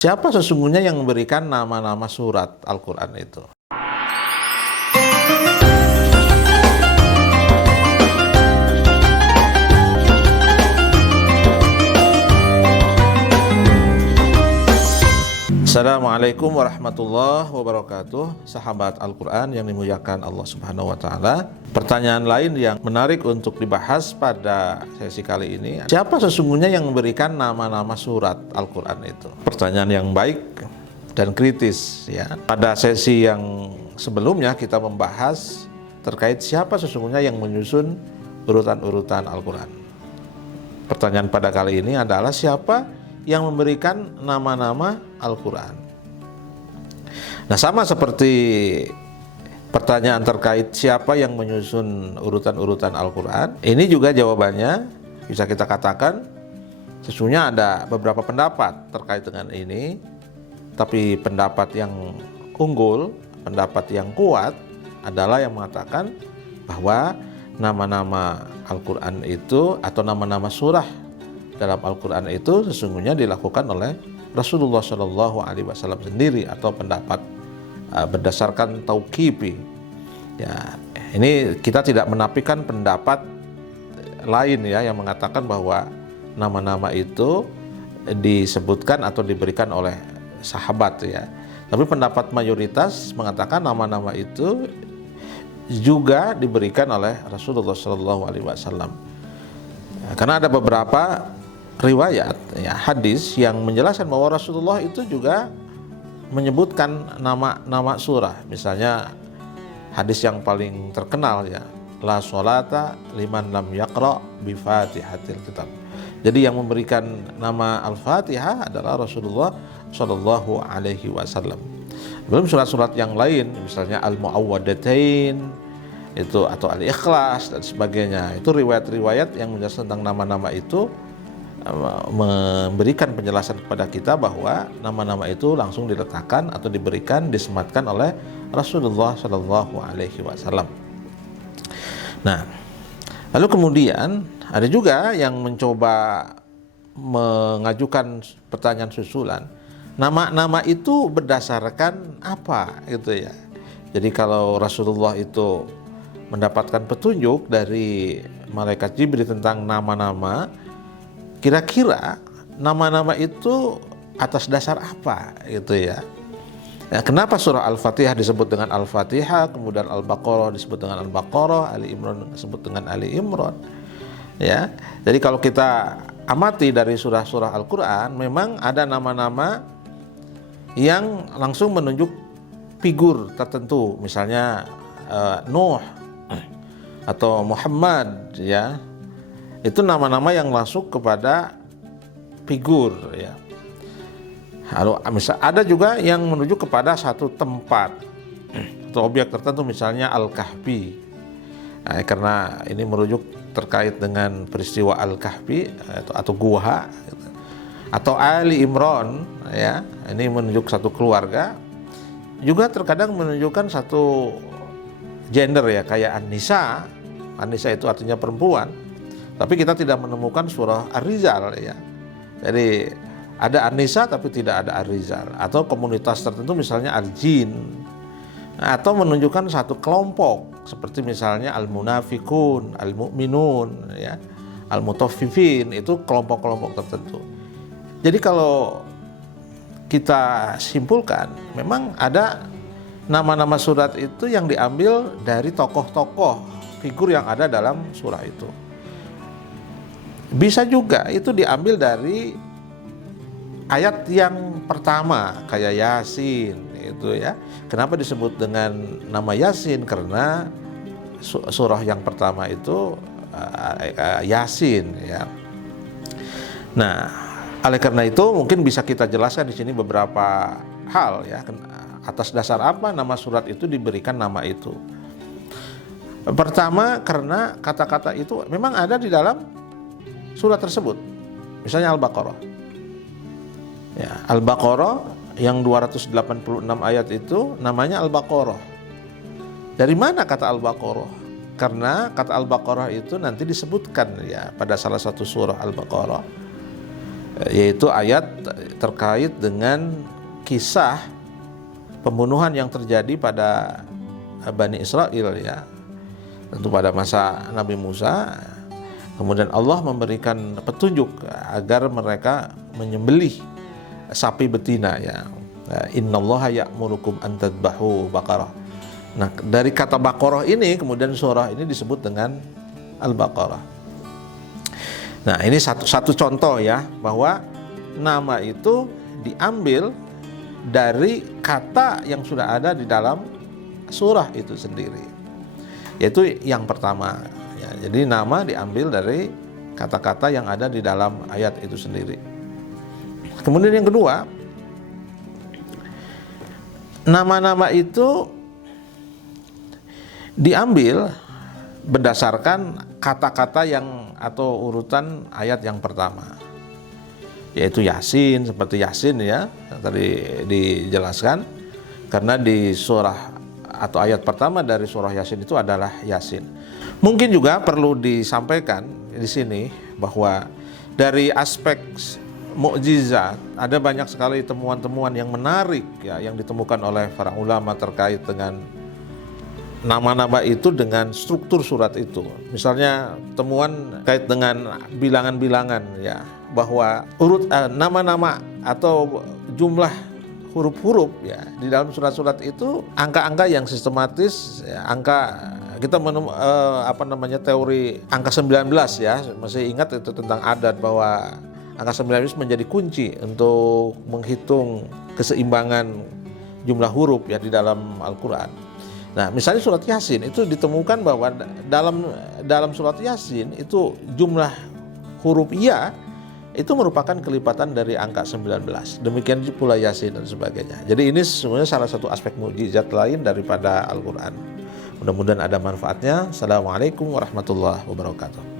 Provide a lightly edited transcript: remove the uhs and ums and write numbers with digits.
Siapa sesungguhnya yang memberikan nama-nama surat Al-Quran itu? Assalamualaikum warahmatullahi wabarakatuh. Sahabat Al-Quran yang dimuliakan Allah Subhanahu wa Ta'ala. Pertanyaan lain yang menarik untuk dibahas pada sesi kali ini, siapa sesungguhnya yang memberikan nama-nama surat Al-Quran itu? Pertanyaan yang baik dan kritis ya. Pada sesi yang sebelumnya kita membahas terkait siapa sesungguhnya yang menyusun urutan-urutan Al-Quran. Pertanyaan pada kali ini adalah siapa yang memberikan nama-nama Al-Quran. Nah, sama seperti pertanyaan terkait siapa yang menyusun urutan-urutan Al-Quran, ini juga jawabannya bisa kita katakan sesungguhnya ada beberapa pendapat terkait dengan ini, tapi pendapat yang unggul, pendapat yang kuat adalah yang mengatakan bahwa nama-nama Al-Quran itu atau nama-nama surah dalam Al-Quran itu sesungguhnya dilakukan oleh Rasulullah Shallallahu Alaihi Wasallam sendiri, atau pendapat berdasarkan tauqifi. Ya, ini kita tidak menafikan pendapat lain ya yang mengatakan bahwa nama-nama itu disebutkan atau diberikan oleh sahabat ya. Tapi pendapat mayoritas mengatakan nama-nama itu juga diberikan oleh Rasulullah Shallallahu Alaihi Wasallam. Karena ada beberapa riwayat ya, hadis yang menjelaskan bahwa Rasulullah itu juga menyebutkan nama-nama surah. Misalnya hadis yang paling terkenal ya, la sholata liman lam yaqra bi fatihatil kitab. Jadi yang memberikan nama Al-Fatihah adalah Rasulullah Shallallahu Alaihi Wasallam. Belum surat-surat yang lain, misalnya Al-Mu'awwadatain itu atau Al-Ikhlas dan sebagainya. Itu riwayat-riwayat yang menjelaskan tentang nama-nama itu, memberikan penjelasan kepada kita bahwa nama-nama itu langsung diletakkan atau diberikan, disematkan oleh Rasulullah Shallallahu Alaihi Wasallam. Nah, lalu kemudian ada juga yang mencoba mengajukan pertanyaan susulan, nama-nama itu berdasarkan apa gitu ya. Jadi kalau Rasulullah itu mendapatkan petunjuk dari malaikat Jibril tentang nama-nama, kira-kira nama-nama itu atas dasar apa gitu ya. Nah, kenapa surah Al-Fatihah disebut dengan Al-Fatihah, kemudian Al-Baqarah disebut dengan Al-Baqarah, Ali Imran disebut dengan Ali Imran ya. Jadi kalau kita amati dari surah-surah Al-Quran, memang ada nama-nama yang langsung menunjuk figur tertentu, misalnya Nuh atau Muhammad ya. Itu nama-nama yang masuk kepada figur ya. Lalu ada juga yang menuju kepada satu tempat atau objek tertentu, misalnya Al-Kahfi. Nah, karena ini merujuk terkait dengan peristiwa Al-Kahfi atau gua gitu. Atau Ali Imran ya, ini menunjuk satu keluarga. Juga terkadang menunjukkan satu gender ya, kayak An-Nisa. An-Nisa itu artinya perempuan. Tapi kita tidak menemukan surah Ar-Rijal ya. Jadi ada An-Nisa tapi tidak ada Ar-Rijal. Atau komunitas tertentu misalnya Al-Jin. Atau menunjukkan satu kelompok seperti misalnya Al-Munafikun, Al-Mu'minun ya, Al-Mutaffifin, itu kelompok-kelompok tertentu. Jadi kalau kita simpulkan, memang ada nama-nama surat itu yang diambil dari tokoh-tokoh figur yang ada dalam surah itu. Bisa juga itu diambil dari ayat yang pertama kayak Yasin itu ya. Kenapa disebut dengan nama Yasin? Karena surah yang pertama itu Yasin ya. Nah, oleh karena itu mungkin bisa kita jelaskan di sini beberapa hal ya. Atas dasar apa nama surat itu diberikan nama itu? Pertama, karena kata-kata itu memang ada di dalam surat tersebut. Misalnya Al-Baqarah ya, Al-Baqarah yang 286 ayat itu namanya Al-Baqarah. Dari mana kata Al-Baqarah? Karena kata Al-Baqarah itu nanti disebutkan ya pada salah satu surah Al-Baqarah yaitu ayat terkait dengan kisah pembunuhan yang terjadi pada Bani Israel ya, tentu pada masa Nabi Musa. Kemudian Allah memberikan petunjuk agar mereka menyembelih sapi betina ya. Innallaha ya'murukum an tadbahu baqarah. Nah, dari kata Baqarah ini kemudian surah ini disebut dengan Al-Baqarah. Nah, ini satu contoh ya, bahwa nama itu diambil dari kata yang sudah ada di dalam surah itu sendiri. Yaitu yang pertama ya, jadi nama diambil dari kata-kata yang ada di dalam ayat itu sendiri. Kemudian yang kedua, nama-nama itu diambil berdasarkan kata-kata yang atau urutan ayat yang pertama, yaitu Yasin, seperti Yasin ya yang tadi dijelaskan, karena di surah atau ayat pertama dari surah Yasin itu adalah Yasin. Mungkin juga perlu disampaikan di sini bahwa dari aspek mukjizat ada banyak sekali temuan-temuan yang menarik ya, yang ditemukan oleh para ulama terkait dengan nama-nama itu dengan struktur surat itu. Misalnya temuan kait dengan bilangan-bilangan ya, bahwa nama-nama atau jumlah huruf-huruf ya di dalam surat-surat itu angka-angka yang sistematis ya, kita teori angka 19 ya, masih ingat itu tentang adat, bahwa angka 19 menjadi kunci untuk menghitung keseimbangan jumlah huruf ya di dalam Al-Qur'an. Nah, misalnya surat Yasin itu ditemukan bahwa dalam surat Yasin itu jumlah huruf ya itu merupakan kelipatan dari angka 19. Demikian pula Yasin dan sebagainya. Jadi ini sebenarnya salah satu aspek mukjizat lain daripada Al-Qur'an. Mudah-mudahan ada manfaatnya. Assalamualaikum warahmatullahi wabarakatuh.